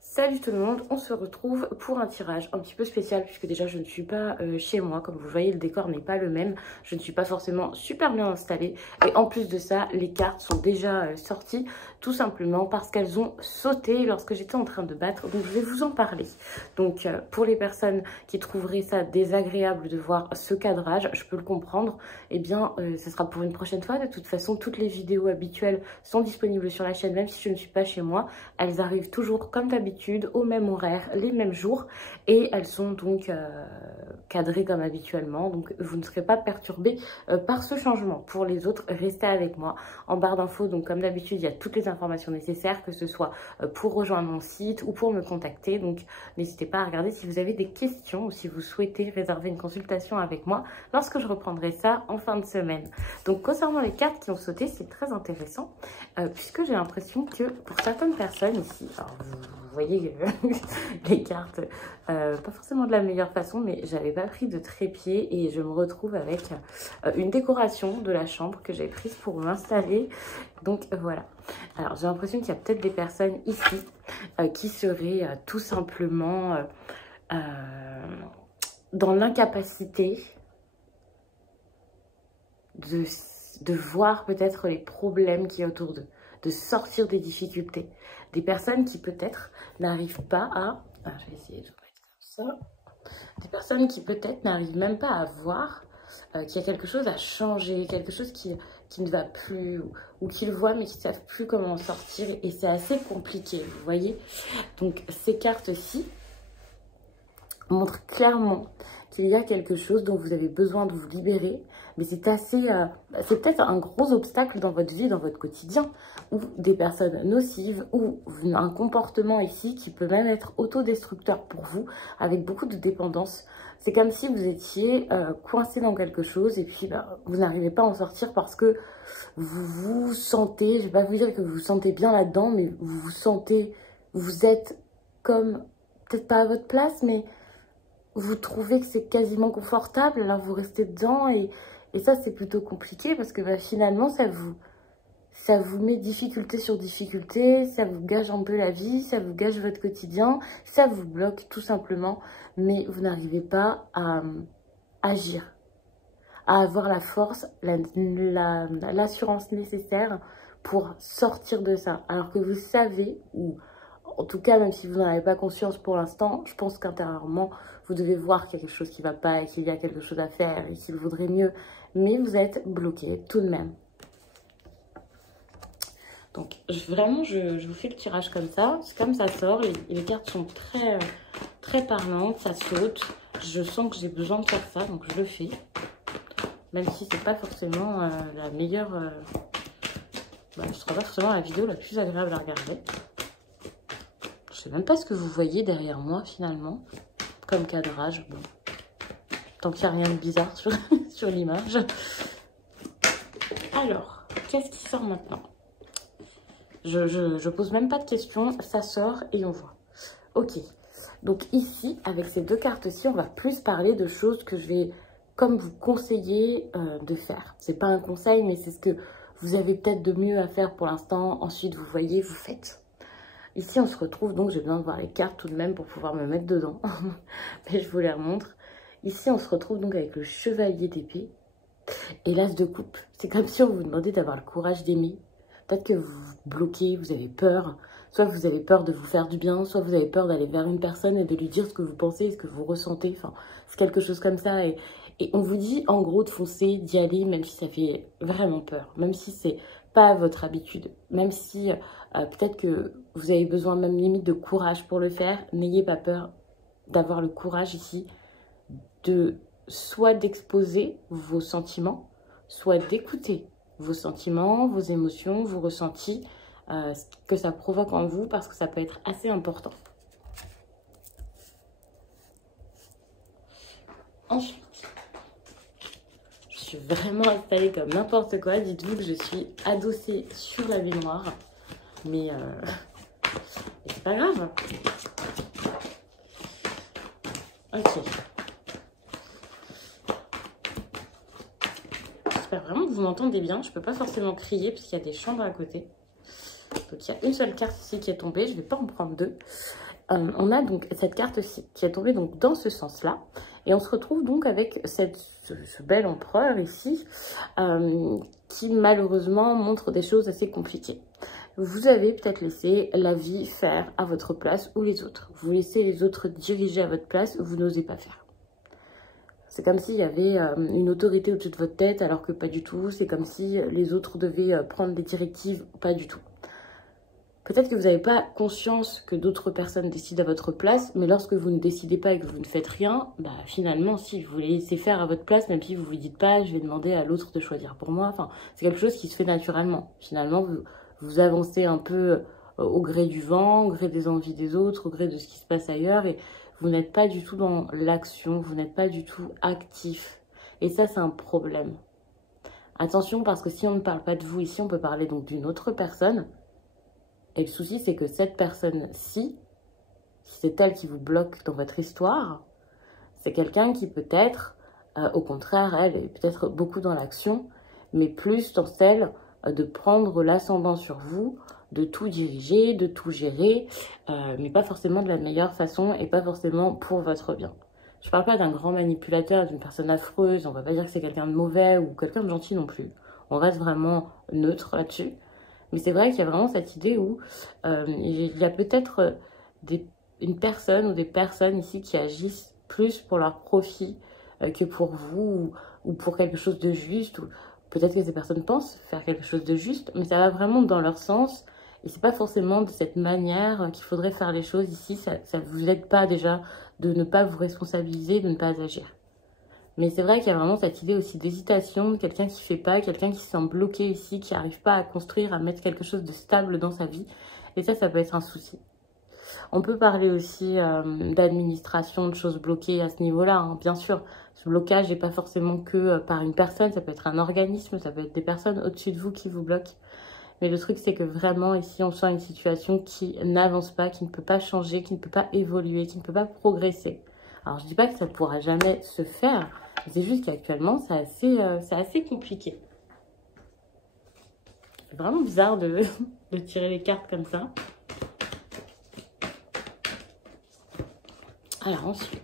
Salut tout le monde, on se retrouve pour un tirage un petit peu spécial puisque déjà je ne suis pas chez moi, comme vous voyez le décor n'est pas le même, je ne suis pas forcément super bien installée et en plus de ça les cartes sont déjà sorties tout simplement parce qu'elles ont sauté lorsque j'étais en train de battre, donc je vais vous en parler. Donc pour les personnes qui trouveraient ça désagréable de voir ce cadrage, je peux le comprendre, et bien ce sera pour une prochaine fois. De toute façon toutes les vidéos habituelles sont disponibles sur la chaîne même si je ne suis pas chez moi, elles arrivent toujours comme d'habitude au même horaire, les mêmes jours, et elles sont donc cadrées comme habituellement, donc vous ne serez pas perturbés par ce changement. Pour les autres, restez avec moi. En barre d'infos, donc comme d'habitude, il y a toutes les informations nécessaires, que ce soit pour rejoindre mon site ou pour me contacter, donc n'hésitez pas à regarder si vous avez des questions ou si vous souhaitez réserver une consultation avec moi lorsque je reprendrai ça en fin de semaine. Donc concernant les cartes qui ont sauté, c'est très intéressant puisque j'ai l'impression que pour certaines personnes ici, alors vous voyez les cartes, pas forcément de la meilleure façon, mais j'avais pas pris de trépied et je me retrouve avec une décoration de la chambre que j'ai prise pour m'installer. Donc voilà. Alors j'ai l'impression qu'il y a peut-être des personnes ici qui seraient tout simplement dans l'incapacité de voir peut-être les problèmes qu'il y a autour d'eux, de sortir des difficultés. Des personnes qui peut-être n'arrivent pas à... Ah, je vais essayer de mettre comme ça. Des personnes qui peut-être n'arrivent même pas à voir qu'il y a quelque chose à changer, quelque chose qui ne va plus, ou qu'ils voient mais qui ne savent plus comment en sortir. Et c'est assez compliqué, vous voyez. Donc ces cartes-ci montrent clairement qu'il y a quelque chose dont vous avez besoin de vous libérer, mais c'est assez, c'est peut-être un gros obstacle dans votre vie, dans votre quotidien, ou des personnes nocives, ou un comportement ici qui peut même être autodestructeur pour vous, avec beaucoup de dépendance. C'est comme si vous étiez coincé dans quelque chose et puis vous n'arrivez pas à en sortir parce que vous vous sentez, je ne vais pas vous dire que vous vous sentez bien là-dedans, mais vous vous sentez, vous êtes comme, peut-être pas à votre place, mais vous trouvez que c'est quasiment confortable, alors vous restez dedans et ça c'est plutôt compliqué parce que finalement ça vous met difficulté sur difficulté, ça vous gâche un peu la vie, ça vous gâche votre quotidien, ça vous bloque tout simplement, mais vous n'arrivez pas à agir, à avoir la force, l'assurance nécessaire pour sortir de ça, alors que vous savez, ou en tout cas, même si vous n'en avez pas conscience pour l'instant, je pense qu'intérieurement, vous devez voir qu'il y a quelque chose qui ne va pas et qu'il y a quelque chose à faire et qu'il vaudrait mieux. Mais vous êtes bloqué tout de même. Donc, vraiment, je vous fais le tirage comme ça. C'est comme ça sort. Les cartes sont très parlantes. Ça saute. Je sens que j'ai besoin de faire ça, donc je le fais. Même si c'est pas forcément la meilleure... ce ne sera pas forcément la vidéo la plus agréable à regarder. Je sais même pas ce que vous voyez derrière moi finalement, comme cadrage. Bon, tant qu'il n'y a rien de bizarre sur l'image. Alors, qu'est-ce qui sort maintenant? Je pose même pas de questions, ça sort et on voit. Ok, donc ici, avec ces deux cartes-ci, on va plus parler de choses que je vais, comme vous conseiller de faire. C'est pas un conseil, mais c'est ce que vous avez peut-être de mieux à faire pour l'instant. Ensuite, vous voyez, vous faites. Ici, on se retrouve, donc j'ai besoin de voir les cartes tout de même pour pouvoir me mettre dedans. Mais je vous les remontre. Ici, on se retrouve donc avec le chevalier d'épée et l'as de coupe. C'est comme si on vous demandait d'avoir le courage d'aimer. Peut-être que vous vous bloquez, vous avez peur. Soit vous avez peur de vous faire du bien, soit vous avez peur d'aller vers une personne et de lui dire ce que vous pensez, ce que vous ressentez. Enfin, c'est quelque chose comme ça. Et on vous dit, en gros, de foncer, d'y aller, même si ça fait vraiment peur. Même si c'est pas votre habitude. Même si peut-être que vous avez besoin même limite de courage pour le faire. N'ayez pas peur d'avoir le courage ici de soit d'exposer vos sentiments, soit d'écouter vos sentiments, vos émotions, vos ressentis, ce que ça provoque en vous parce que ça peut être assez important. Ensuite, je suis vraiment installée comme n'importe quoi. Dites-vous que je suis adossée sur la baignoire. Mais c'est pas grave. Ok. J'espère vraiment que vous m'entendez bien. Je peux pas forcément crier parce qu'il y a des chambres à côté. Donc il y a une seule carte ici qui est tombée, je ne vais pas en prendre deux. On a donc cette carte-ci qui est tombée donc dans ce sens-là. Et on se retrouve donc avec ce bel empereur ici qui malheureusement montre des choses assez compliquées. Vous avez peut-être laissé la vie faire à votre place ou les autres. Vous laissez les autres diriger à votre place, vous n'osez pas faire. C'est comme s'il y avait une autorité au-dessus de votre tête alors que pas du tout. C'est comme si les autres devaient prendre des directives, pas du tout. Peut-être que vous n'avez pas conscience que d'autres personnes décident à votre place, mais lorsque vous ne décidez pas et que vous ne faites rien, bah finalement, si vous les laissez faire à votre place, même si vous ne vous dites pas, je vais demander à l'autre de choisir pour moi. Enfin, c'est quelque chose qui se fait naturellement. Finalement, vous avancez un peu au gré du vent, au gré des envies des autres, au gré de ce qui se passe ailleurs, et vous n'êtes pas du tout dans l'action, vous n'êtes pas du tout actif. Et ça, c'est un problème. Attention, parce que si on ne parle pas de vous ici, on peut parler donc d'une autre personne. Et le souci, c'est que cette personne-ci, si c'est elle qui vous bloque dans votre histoire, c'est quelqu'un qui peut-être, au contraire, elle est peut-être beaucoup dans l'action, mais plus dans celle de prendre l'ascendant sur vous, de tout diriger, de tout gérer, mais pas forcément de la meilleure façon et pas forcément pour votre bien. Je ne parle pas d'un grand manipulateur, d'une personne affreuse, on ne va pas dire que c'est quelqu'un de mauvais ou quelqu'un de gentil non plus. On reste vraiment neutre là-dessus. Mais c'est vrai qu'il y a vraiment cette idée où il y a peut-être une personne ou des personnes ici qui agissent plus pour leur profit que pour vous ou pour quelque chose de juste. Peut-être que ces personnes pensent faire quelque chose de juste, mais ça va vraiment dans leur sens. Et c'est pas forcément de cette manière qu'il faudrait faire les choses ici. Ça ne vous aide pas déjà de ne pas vous responsabiliser, de ne pas agir. Mais c'est vrai qu'il y a vraiment cette idée aussi d'hésitation, de quelqu'un qui ne fait pas, quelqu'un qui se sent bloqué ici, qui n'arrive pas à construire, à mettre quelque chose de stable dans sa vie. Et ça peut être un souci. On peut parler aussi d'administration, de choses bloquées à ce niveau-là, hein. Bien sûr, ce blocage n'est pas forcément que par une personne, ça peut être un organisme, ça peut être des personnes au-dessus de vous qui vous bloquent. Mais le truc, c'est que vraiment, ici, on sent une situation qui n'avance pas, qui ne peut pas changer, qui ne peut pas évoluer, qui ne peut pas progresser. Alors, je ne dis pas que ça ne pourra jamais se faire, c'est juste qu'actuellement, c'est assez compliqué. C'est vraiment bizarre de tirer les cartes comme ça. Alors, ensuite.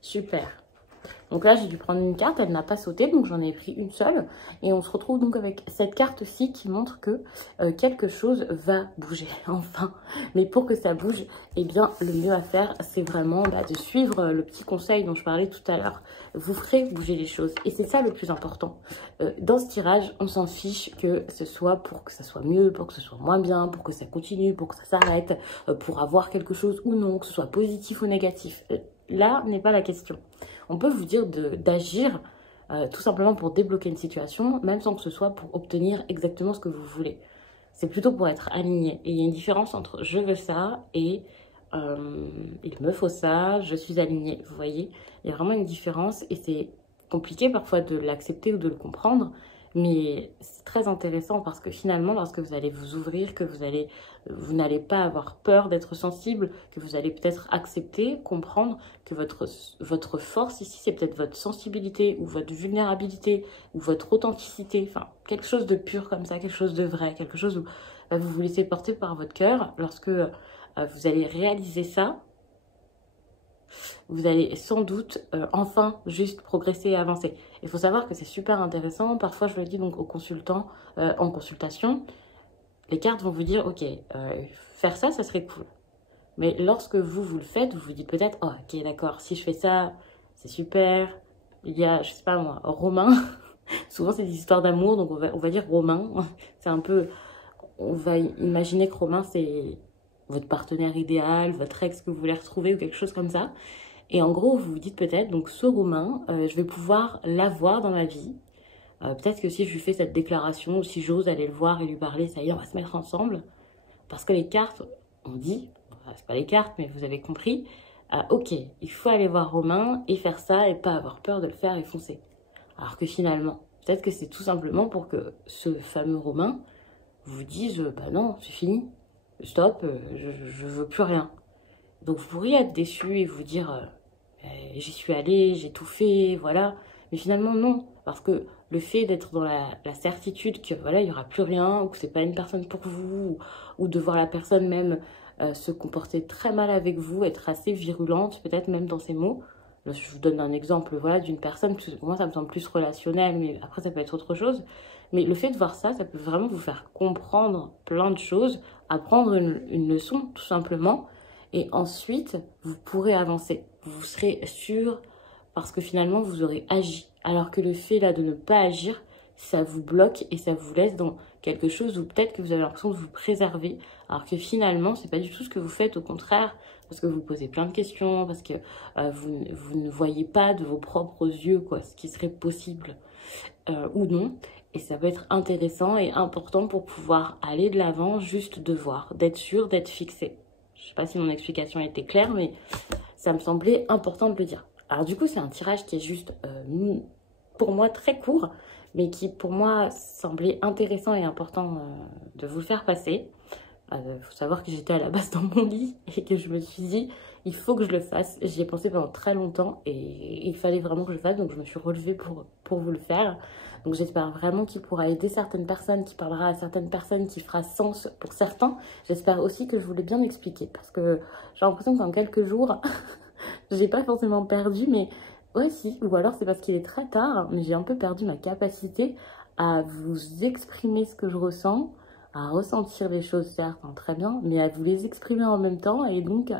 Super. Donc là, j'ai dû prendre une carte, elle n'a pas sauté, donc j'en ai pris une seule. Et on se retrouve donc avec cette carte-ci qui montre que quelque chose va bouger, enfin. Mais pour que ça bouge, eh bien, le mieux à faire, c'est vraiment de suivre le petit conseil dont je parlais tout à l'heure. Vous ferez bouger les choses. Et c'est ça le plus important. Dans ce tirage, on s'en fiche que ce soit pour que ça soit mieux, pour que ce soit moins bien, pour que ça continue, pour que ça s'arrête, pour avoir quelque chose ou non, que ce soit positif ou négatif. Là n'est pas la question. On peut vous dire d'agir tout simplement pour débloquer une situation, même sans que ce soit pour obtenir exactement ce que vous voulez. C'est plutôt pour être aligné. Et il y a une différence entre je veux ça et il me faut ça, je suis aligné. Vous voyez, il y a vraiment une différence et c'est compliqué parfois de l'accepter ou de le comprendre. Mais c'est très intéressant parce que finalement, lorsque vous allez vous ouvrir, que vous n'allez pas avoir peur d'être sensible, que vous allez peut-être accepter, comprendre que votre force ici, c'est peut-être votre sensibilité ou votre vulnérabilité ou votre authenticité, enfin quelque chose de pur comme ça, quelque chose de vrai, quelque chose où vous vous laissez porter par votre cœur. Lorsque vous allez réaliser ça, vous allez sans doute enfin juste progresser et avancer. Il faut savoir que c'est super intéressant. Parfois, je le dis donc aux consultants en consultation, les cartes vont vous dire, ok, faire ça, ça serait cool. Mais lorsque vous le faites, vous vous dites peut-être, oh, ok, d'accord, si je fais ça, c'est super. Il y a, je sais pas moi, Romain. Souvent, c'est des histoires d'amour, donc on va dire Romain. C'est un peu, on va imaginer que Romain, c'est votre partenaire idéal, votre ex que vous voulez retrouver ou quelque chose comme ça. Et en gros, vous vous dites peut-être, donc ce Romain, je vais pouvoir l'avoir dans ma vie. Peut-être que si je lui fais cette déclaration, ou si j'ose aller le voir et lui parler, ça y est, on va se mettre ensemble. Parce que les cartes, on dit, enfin, c'est pas les cartes, mais vous avez compris, ok, il faut aller voir Romain et faire ça et pas avoir peur de le faire et foncer. Alors que finalement, peut-être que c'est tout simplement pour que ce fameux Romain vous dise, bah non, c'est fini, stop, je veux plus rien. Donc vous pourriez être déçu et vous dire j'y suis allée, j'ai tout fait, voilà. Mais finalement non, parce que le fait d'être dans la certitude que voilà, il n'y aura plus rien, ou que c'est pas une personne pour vous, ou de voir la personne même se comporter très mal avec vous, être assez virulente, peut-être même dans ses mots. Là, je vous donne un exemple voilà, d'une personne, parce que pour moi ça me semble plus relationnel, mais après ça peut être autre chose. Mais le fait de voir ça, ça peut vraiment vous faire comprendre plein de choses, apprendre une leçon tout simplement. Et ensuite, vous pourrez avancer. Vous serez sûr parce que finalement, vous aurez agi. Alors que le fait là de ne pas agir, ça vous bloque et ça vous laisse dans quelque chose où peut-être que vous avez l'impression de vous préserver. Alors que finalement, c'est pas du tout ce que vous faites, au contraire, parce que vous posez plein de questions, parce que vous ne voyez pas de vos propres yeux quoi, ce qui serait possible ou non. Et ça peut être intéressant et important pour pouvoir aller de l'avant, juste de voir, d'être sûr, d'être fixé. Je ne sais pas si mon explication était claire, mais ça me semblait important de le dire. Alors du coup, c'est un tirage qui est juste, pour moi, très court, mais qui, pour moi, semblait intéressant et important de vous le faire passer. Faut savoir que j'étais à la base dans mon lit et que je me suis dit, il faut que je le fasse. J'y ai pensé pendant très longtemps et il fallait vraiment que je le fasse, donc je me suis relevée pour vous le faire. Donc j'espère vraiment qu'il pourra aider certaines personnes, qu'il parlera à certaines personnes, qu'il fera sens pour certains. J'espère aussi que je vous l'ai bien expliqué, parce que j'ai l'impression que dans quelques jours, j'ai pas forcément perdu, mais ouais si, ou alors c'est parce qu'il est très tard, mais j'ai un peu perdu ma capacité à vous exprimer ce que je ressens, à ressentir les choses, certes, hein, très bien, mais à vous les exprimer en même temps. Et donc,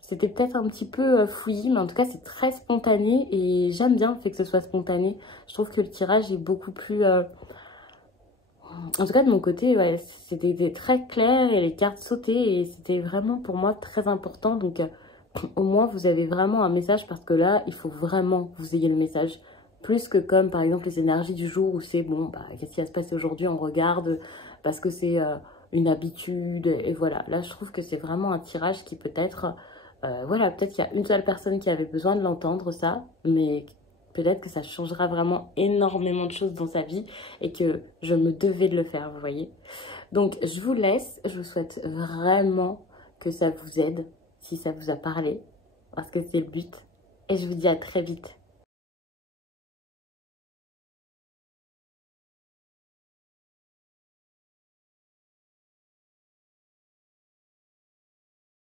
c'était peut-être un petit peu fouillis, mais en tout cas, c'est très spontané. Et j'aime bien le fait que ce soit spontané. Je trouve que le tirage est beaucoup plus... En tout cas, de mon côté, ouais, c'était très clair et les cartes sautaient. Et c'était vraiment, pour moi, très important. Donc, au moins, vous avez vraiment un message, parce que là, il faut vraiment que vous ayez le message. Plus que comme, par exemple, les énergies du jour où c'est, bon, bah, qu'est-ce qui va se passer aujourd'hui, on regarde... parce que c'est une habitude, et voilà. Là, je trouve que c'est vraiment un tirage qui peut être, voilà, peut-être qu'il y a une seule personne qui avait besoin de l'entendre, ça, mais peut-être que ça changera vraiment énormément de choses dans sa vie, et que je me devais de le faire, vous voyez. Donc, je vous laisse, je vous souhaite vraiment que ça vous aide, si ça vous a parlé, parce que c'est le but, et je vous dis à très vite.